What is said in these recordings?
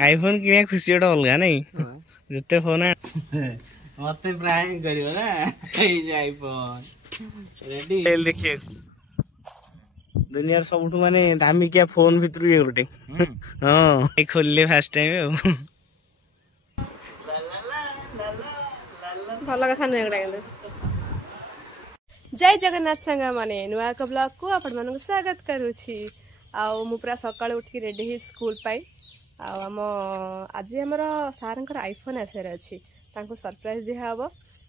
iPhone किने खुशी गोटे अलग नहीं जिते फोन मत प्राय कर आईफोन रेडी देखिए दुनिया सब माने दामिकिया फोन भितर ये गोटे हाँ खोलिले फास्ट टाइम भल कथा नुहे गोटे जय जगन्नाथ सांग माने नुआ एक ब्लॉग को आपण मानक स्वागत करूछि आउ मु पूरा सकाळ उठी रेडी ही स्कूल पाई आम आज आमर सार आईफोन आसार अच्छी सरप्राइज दिया हम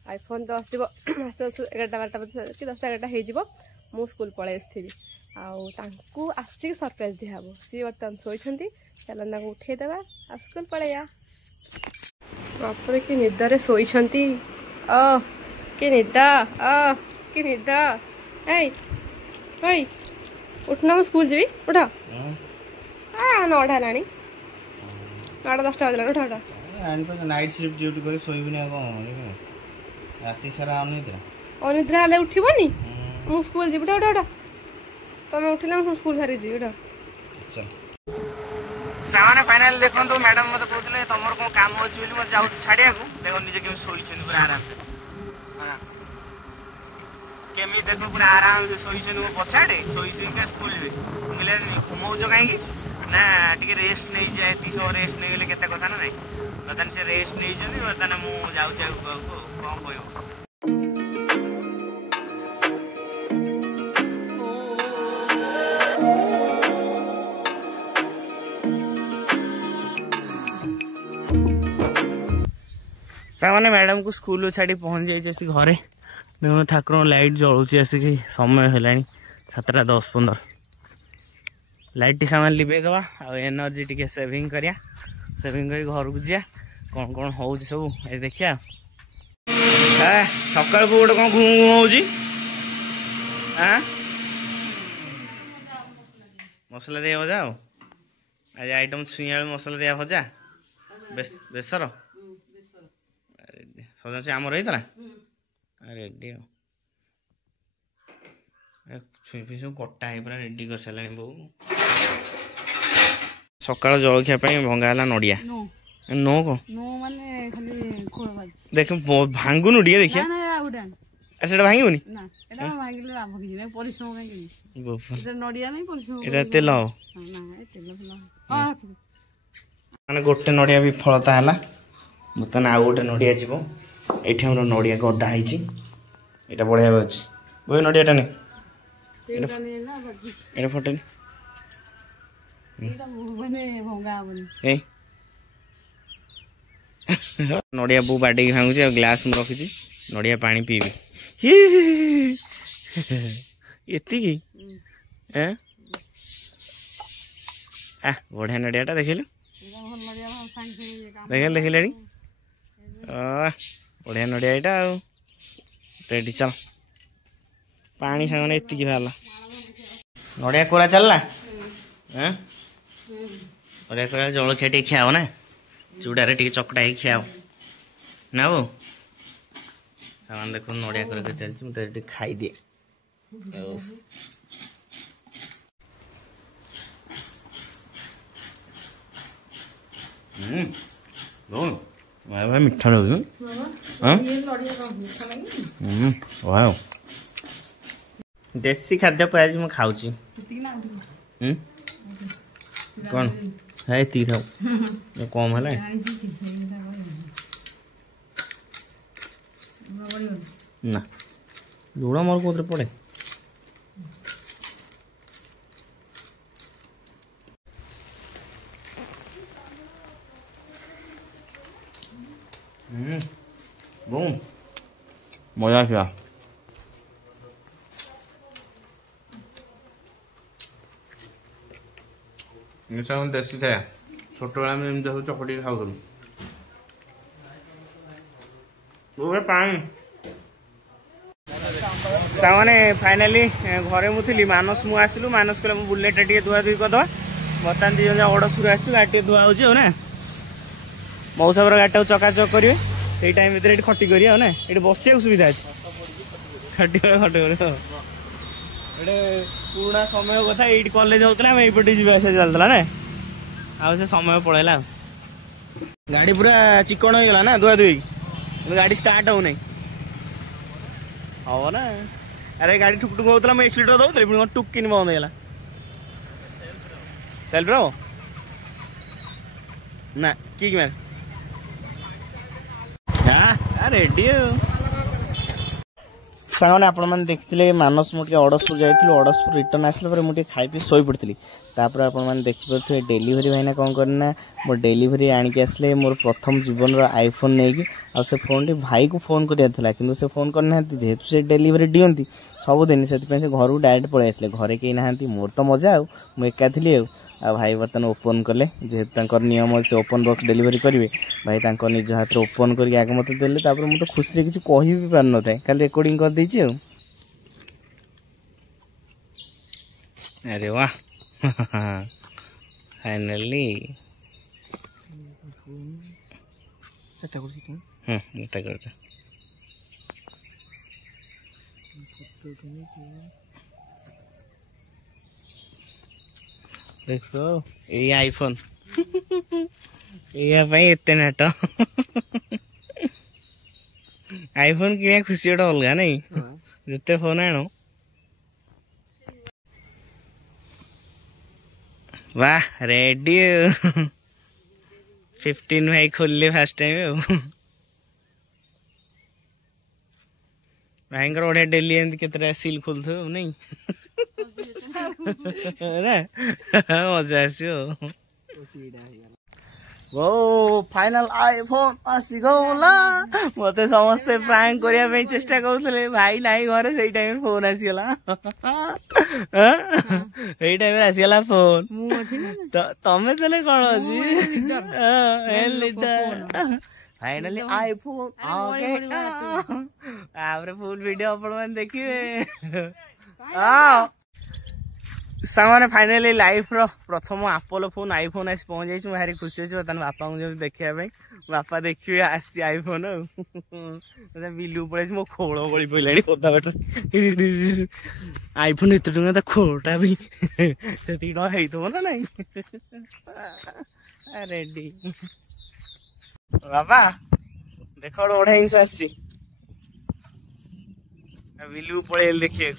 आईफोन तो आसो आसु आसु 11-12 बजे कि 10-11 हो स्कूल पलि आसू आसिक सरप्राइज दिया हम सी बर्तमान शोती चल उठेदेवा आ स्कूल पलैया प्रॉपर कि निदरे शोती कि निदा कि निदा ए उठना मैं स्कूल जी उठ 9टा है 9:10 बजला उठ उठ नाइट शिफ्ट ड्यूटी कर सोइबनी राति सारा अनिद्रा हेल्ले उठबनी मु स्कूल जी उठ उठ उठ तुम उठिले मु स्कूल सारी जी उठ चल सामाने फाइनल देखो तो मैडम मत कहते तुम कौन काम अच्छी बोली मत जाऊँ छाड़िया देखो निजे केमी शोई पूरा आराम से केमी देखो पूरा आराम से शोई पछाड़े शोई स्कूल मिले घुमाऊच कहीं ना टे रेस्ट नहीं जाए 30 समय रेस्ट नहीं गले केते कथा ना नहीं बर्तमान से रेस्ट नहीं जनी बर्तमान मु जाऊ कौन कहबो सामाने मैडम को स्कूल छाड़ी पहुंच जाइए घरे देखो ठाकुर लाइट जलुची आसिक समय है 7:10-15 लाइट सामान लिभेदवा आ एनर्जी टी सेविंग करिया सेविंग कर घर को जा कौन कौन हो सब ये देखिया सकाल को गोटे कौन घुम घुम हो मसला दिया भजा आज आइटम छुई आलू मसला दिया भजा बेसर सब आमर होता रेडी छुई फी सब कटा है पूरा रेडी कर सारे बो सकाल जलखिया भंगा है नड़िया नो को देख भांगुनु टे देखिए अच्छा भांगुनि तेल माने गोटे नड़िया भी फलता है बर्तमान आउ गोटे नड़िया जीव ये आम नड़िया गदा है बढ़िया अच्छी वो नड़ियाटा नहीं फटे नड़िया बो बाटे भांगुची ग्लास में रखी नड़िया पानी पीबी एति बढ़िया नड़ियाटा देखिलु देखिले बढ़िया नड़िया यहाँ रेडी चल पानी सांग एति बाहर नड़िया कोरा चलना नड़िया कोरा जलखिया टे खिया ना चूड़ारे टे चकटा ही खिया ना बो सामान देख नड़िया कोरा चलती मुझे खाई दिए भाई मीठा लगे वाह देसी खाद्य आज मैं खाऊँ कौन है खाऊ कम है ना लुण मोर कौन पड़े बूम मजा किया देसी खाया छोट बेला में चकटी खाऊ पानी सामने फाइनाली घरे मुझे मानस मु आसलु मानस कहला बुलेट टे धुआ धुई करदे बर्तमान दी जन अड़सुर आसू गाड़ी धुआ हो ना मौसा गाड़ी चकाचक करेंगे से टाइम भर ये खटी करिए ना ये बस सुविधा अच्छे खटी खट पुराना समय कथा ये कॉलेज होता है ये चलता ना आ समय पड़ेगा गाड़ी पूरा चिकन हो गला ना धुआ धुई गाड़ी स्टार्ट हो नहीं हम ना अरे गाड़ी ठुक ठुक होता मुझे एक्सीटर दौली पुणी टुक कि बंद होगा सेल्फ रो ना कि रेडी सामने आपण मैंने देखते मानस मुझे अड़सपुर जाइए अड़सपुर रिटर्न आसला मुझे खाई पी शोई पड़ी तापर आपण मैंने देखिपे डेलीवरी भाईना कौन करना मो डेलीवरी आणिक आसले मोर प्रथम जीवन आईफोन नहीं आ से फोन टी भाई को फोन कर कि से फोन करना जेहेतु से डेलीवरी दियंती सबुदिन से घर को डायरेक्ट पलि आसले घरे कहीं ना मोर तो मजा आका थी आ भाई बर्तमान ओपन कले जेहेतु नियम अच्छे ओपन बॉक्स डेलीवरी करेंगे भाई निज हाथ में ओपन करके आगे मत देले मुझे तो खुशी किसी कह भी पार न था खाली रेकर्डिंग कर देछि अरे वाह फाइनली देखो ये आईफोन ये नेट आईफोन कि खुशी गोटे अलग नहीं जिते फोन आण वाह रेडी 15 भाई खोल फास्ट टाइम भाई बढ़िया डेली एमती के सिल खोल नहीं मजा आसो वो फाइनल आईफोन आसीगला मत समस्ते प्रैंक करने चेष्टा करते भाई ना घरे से टाइम फोन आसीगला टाइम आसीगला फोन तमें तले कौन अच्छी फाइनली आईफोन फुल वीडियो अपन देखिए सामने फाइनली लाइफ रो प्रथम एप्पल फोन आईफोन आसी पहुंच जाइए भारी खुशी अच्छे बता बापा को जब देखा बापा देखिए आसी आईफोन बिलू पड़े मो खोल गली पड़ा कदा बाट आईफोन एत टाँग खोलटा भी से टका ना नाई रेडी बाबा देख बढ़िया जिनस आसी बिलू पड़े देखिए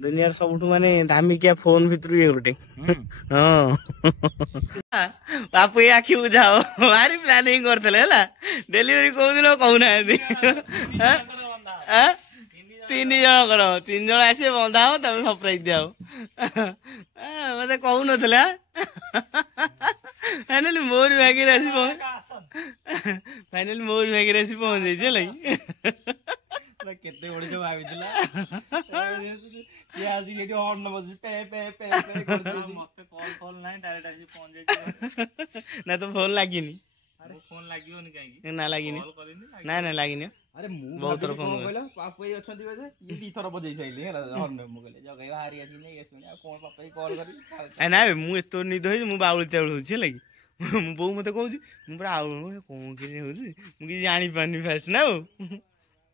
दुनिया सब माने दामिकिया फोन भितर ये गोटे हाँ बापू ये आखि बुझाओ भारी प्लानिंग करते डेलीवरी कौ दिन कहना 3 जन 3 जन आसे बंधा हो तब सरप्राइज दिया मत कहून फाइनाली मोर मैगी आसी फाइनाली मोर मैगी आसी पहुंच जाइए लगी केते बड़ी जो भाभी ये आसी के हॉर्न बजे पे पे पे पे कर दे मते कॉल कॉल नाही डायरेक्ट आसी पहुंच जाई ना तो फोन लागिनी अरे फोन लागियोनी काई ना लागिनी कॉल करिनी ना ना लागिनी अरे मु बहुत थर फोन कहला पापा ये अछंती बजे ये दी थर बजै छैले हला हॉर्न मु कहले जगै हारी आसी नै गेस आ कोन पापा कॉल करी ना मु एतो निद होई मु बाउली तेउल होछि लगी मु बो मते कहू मु पूरा आउ कोन के होछि मु कि जानि पानी फास्ट ना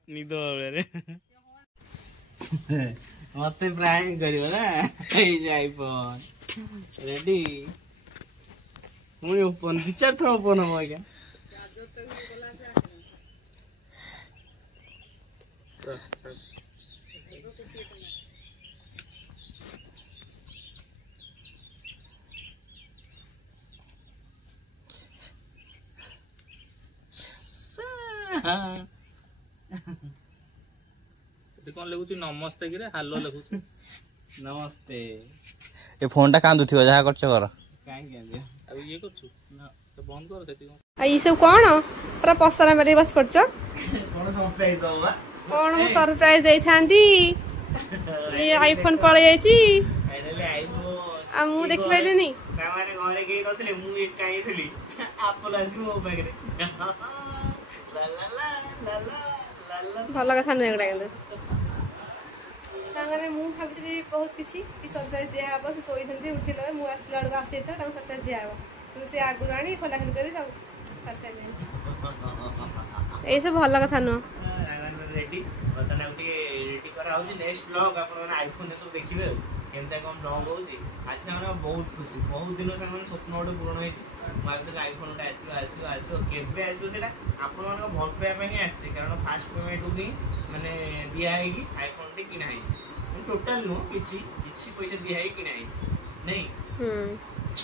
निद रे मत प्रैंक करियो ना आईफोन रेडी मुझे ओपन 2-4 थर ओपन हो क्या कौन लिखुची नमस्ते कि हालो लिखुची नमस्ते ए फोन टा कांदु थियो जहा करछ कर काई के अब ये करछु ना तो बंद कर देती आ ई सब कोन पूरा पसरा मारी बस करछ कोन सरप्राइज होबा कोन सरप्राइज देई थांदी ये आईफोन पळे जाईची फाइनली आईफोन आ मु देख पाइले नी हमारे घरे केही नथिले मु एक काई थली एप्पल आसी मो पाखरे ला ला ला ला ला ला भल कथा नुहे गोटा कि मुझे भावी बहुत किसी सरप्राइज दिहब से शोती उठिल मुझे आसला बेलू आसी सरप्राइज दिहब कि सी आगुरी आनी खोलाखोली कर सब ये सब भल कथा नुह रेडी बर्तमान रेडी करा नेक्स्ट ब्लॉग अपन आईफोन सब देखिए केमता कौन ब्लॉग होची आज से बहुत खुशी बहुत दिन से स्वप्न गोटे पूर्ण होती भाई आईफोन टा आसो आसो आसो केबे आसो सेटा आपण मानको भल पाइबा ही आछे कारण फास्ट पेमेंट भी माने दिया है कि आईफोन टे किना है टोटल नो किछि पैसा दिया है किना है नहीं